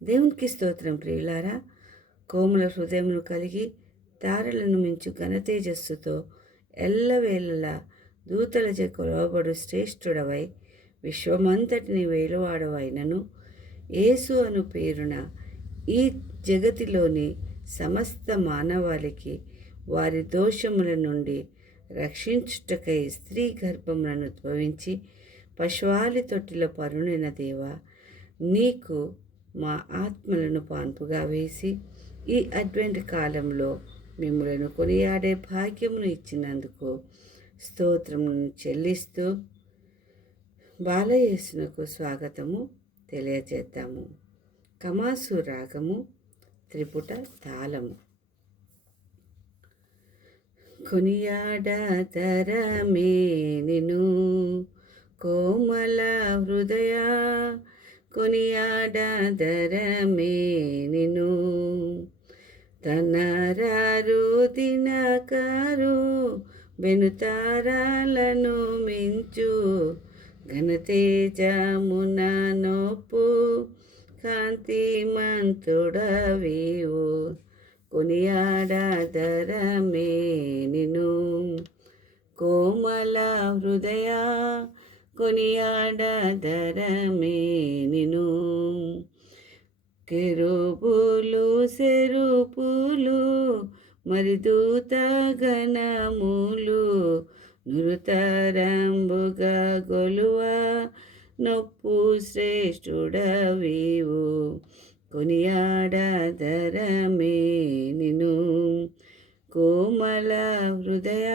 దేవునికి స్తోత్రం ప్రియులారా. కోమల హృదయమును కలిగి తారలను మించు ఘనతేజస్సుతో ఎల్లవేళలా దూతలచే కొలవబడు శ్రేష్ఠుడవై విశ్వమంతటిని వేలువాడవైనను యేసు అను పేరున ఈ జగతిలోని సమస్త మానవాళికి వారి దోషముల నుండి రక్షించుటకై స్త్రీ గర్భములను ఉద్భవించి పశువాలి తొట్టిలో పరుణిన దేవా, నీకు మా ఆత్మలను పాన్పుగా వేసి ఈ అడ్వెంట్ కాలంలో మిమ్మలను కొనియాడే భాగ్యమును ఇచ్చినందుకు స్తోత్రమును చెల్లిస్తూ బాలయేసునకు స్వాగతము తెలియజేద్దాము. కమాసు రాగము త్రిపుట తాళము. కొనియాడతరమే నిను కోమల హృదయ, కొనియాడతరమే నిను తనరారు దినకారు బెనుతారాలను మించు ఘనతేజమున నొప్పు కాంతిమంతుడవివు. కొనియాడతరమే నిను కోమల హృదయ, కొనియాడతరమే నిను కెరూబులు సెరూపులు మరి దూత గణములు నురుతరంబుగా గొలువ నొప్పు శ్రేష్ఠుడవివు. కొనియాడతరమే నిను కోమల హృదయ,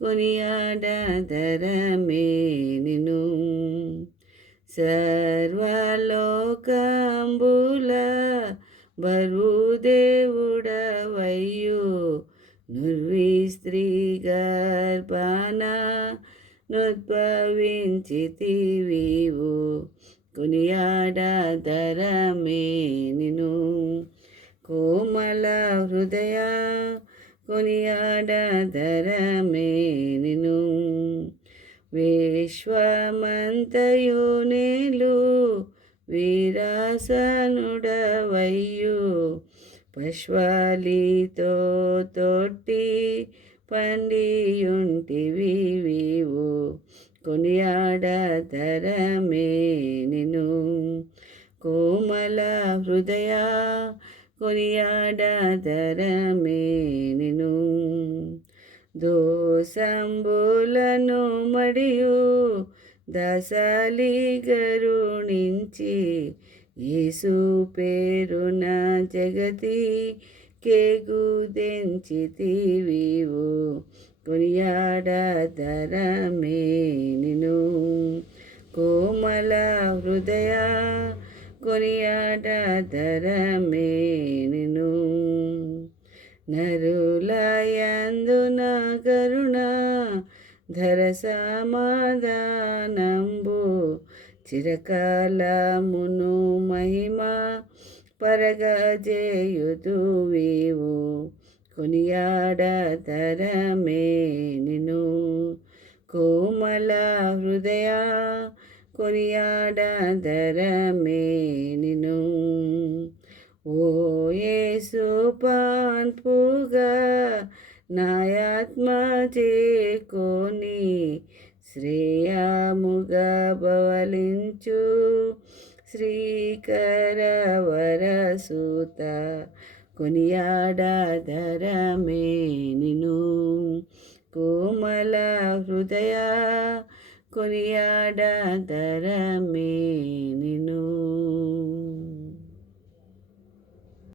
కొనియాడతరమే నిను సర్వలోకంబుల బరుదేవుడవయ్యు నిర్విస్త్రీ గర్భాన నుద్భవించితివివు. కొనియాడతరమే నిను కోమల హృదయ, కొనియాడతరమే నిను విశ్వమంతయు నేలు వీరాసనుడవయ్యు పశ్వాలితో తొట్టి పండియుంటివివు. కొనియాడతరమే నిను కోమల హృదయ, కొనియాడతరమే నిను దోషంబులను మడియు దశలి గరుణించి యేసు పేరున జగతి కేగుదెంచితివివు. కొనియాడతరమే నిను కోమల హృదయ, కొనియాడతరమే నిను నరులయందున కరుణ ధర సమాధానంబు చిరకాలమును మహిమ పరగజేయుదువివు. కొనియాడతరమే నిను కోమల హృదయ, కొనియాడతరమే నిను ఓ యేసు పాన్పుగా నాయాత్మ చేకొని శ్రేయముగా బవలించు శ్రీకరవరసూత. కొనియాడతరమే నిను కోమల హృదయ, కొనియాడతరమే